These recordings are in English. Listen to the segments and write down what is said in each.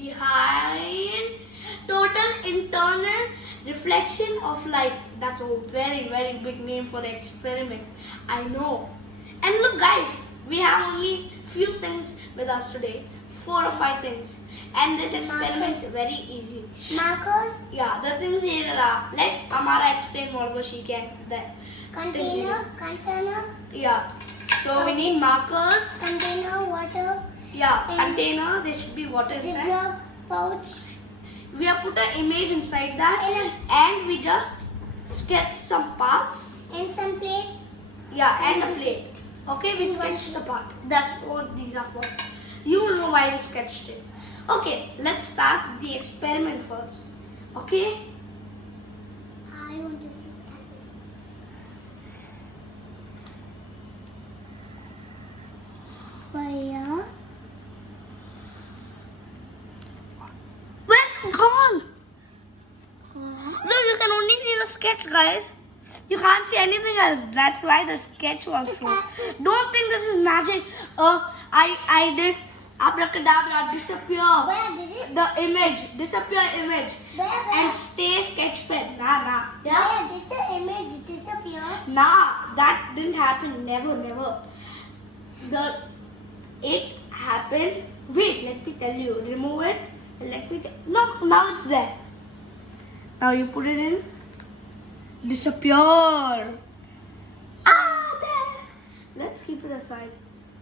behind total internal reflection of light. That's a very, very big name for the experiment. I know. And look guys, we have only few things with us today. 4 or 5 things. And this experiment is very easy. Markers? Yeah, the things here are, let Amara explain whatever she can. The Container? Yeah. So we need markers. Container, water. Yeah, container, there should be water inside. Ziploc pouch. We have put an image inside that and we just sketch some parts. And some plate. Yeah, and a plate. Okay, we sketched the part. That's what these are for. You will know why we sketched it. Okay, let's start the experiment first. Okay? I want to see tablets. Where? Where's it gone? Look, you can only see the sketch, guys. You can't see anything else. That's why the sketch was full. Don't think this is magic. I did abracadabra, disappear. Where did it? The image, disappear image. Where? And stay sketch pen. Nah. Yeah? Where did the image disappear? Nah, that didn't happen. Never. It happened. Wait, let me tell you. Remove it. And let me look, now it's there. Now you put it in. Disappear. There. Let's keep it aside.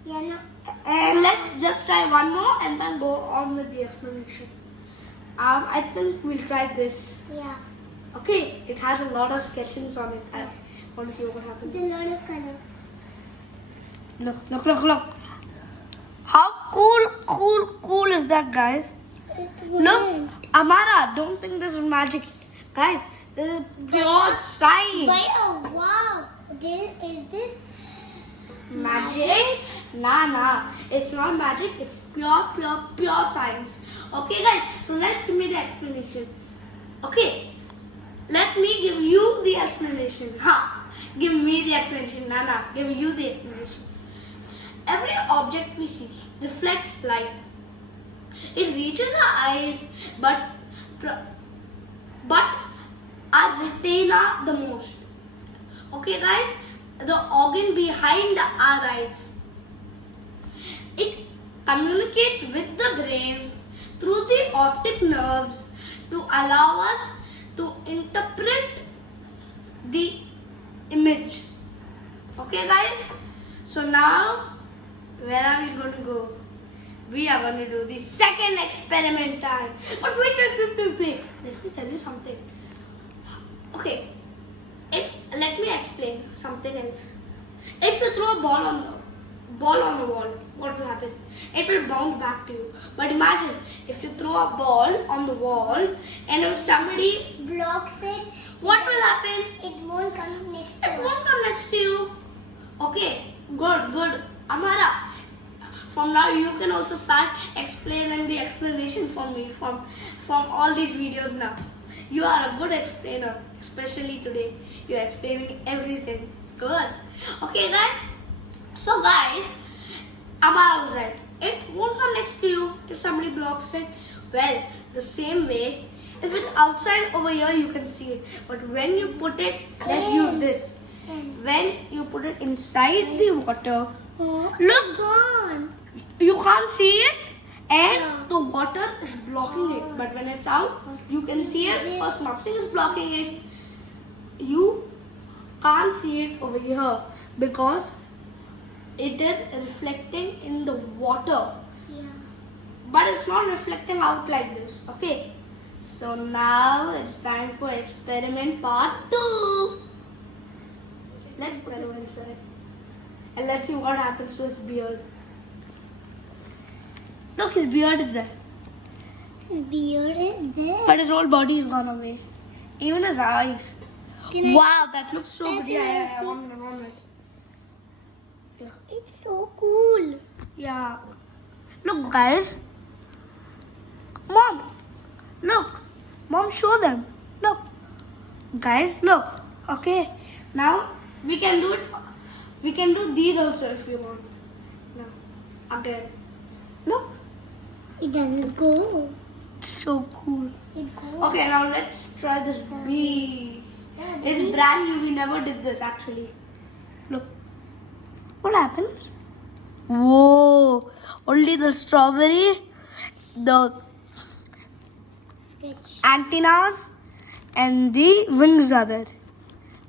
Yeah, no. And let's just try one more and then go on with the explanation. I think we'll try this. Yeah. Okay, it has a lot of sketchings on it. I want to see what happens. It's a lot of color. Look. How cool is that, guys? It Look, went. Amara, don't think this is magic. Guys, this is pure science. But wow. Is this Magic? Nah. It's not magic. It's pure science. Okay, guys. So let's give me the explanation. Okay. Let me give you the explanation. Give me the explanation. Nah. Give you the explanation. Every object we see reflects light. It reaches our eyes, but our retina the most. Okay, guys. The organ behind our eyes. It communicates with the brain through the optic nerves to allow us to interpret the image. Okay, guys? So now, where are we going to go? We are going to do the second experiment time. But wait. Let me tell you something. Okay. Let me explain something else. If you throw a ball on the wall, what will happen? It will bounce back to you. But imagine if you throw a ball on the wall and if somebody blocks it? what will happen? It won't come next to It us. won't come next to you. Okay, good. Amara, from now you can also start explaining the explanation for me from all these videos now. You are a good explainer, especially today. You're explaining everything. Good. Okay, guys. So, guys, Amara was right. It won't come next to you if somebody blocks it. Well, the same way, if it's outside over here, you can see it. But when you put it, let's use this. When you put it inside the water, look, Gone. you can't see it. And the water is blocking it. But when it's out, you can see it because nothing is blocking it. You can't see it over here because it is reflecting in the water. Yeah. But it's not reflecting out like this. Okay. So now it's time for experiment part 2. Let's put it inside. And let's see what happens to his beard. Look, his beard is there. His beard is there. But his whole body is gone away. Even his eyes. Can I- Wow, that looks so Let good. me Yeah, see. one minute. Yeah. It's so cool. Yeah. Look, guys. Mom, look. Mom, show them. Look. Guys, look. Okay. Now, we can do it. We can do these also if you want. Now, again. Look. It doesn't go. So cool. It goes. Okay, now let's try this bee. Yeah, the It's bee- brand new. We never did this actually. Look. What happens? Whoa! Only the strawberry, the sketch. antennas, and the wings are there.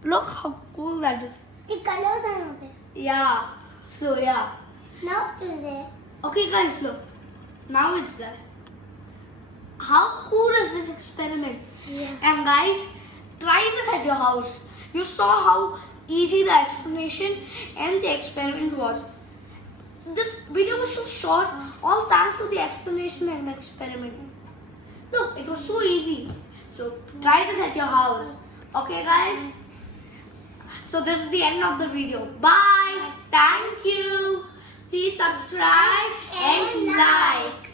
Look how cool that is. The colors are not there. Yeah. So yeah. Now it is there. Okay, guys, look. Now it's there. How cool is this experiment? Yeah. And guys, try this at your house. You saw how easy the explanation and the experiment was. This video was so short, all thanks to the explanation and the experiment. Look, it was so easy. So try this at your house. Okay, guys? So this is the end of the video. Bye. Thank you. Please subscribe and like.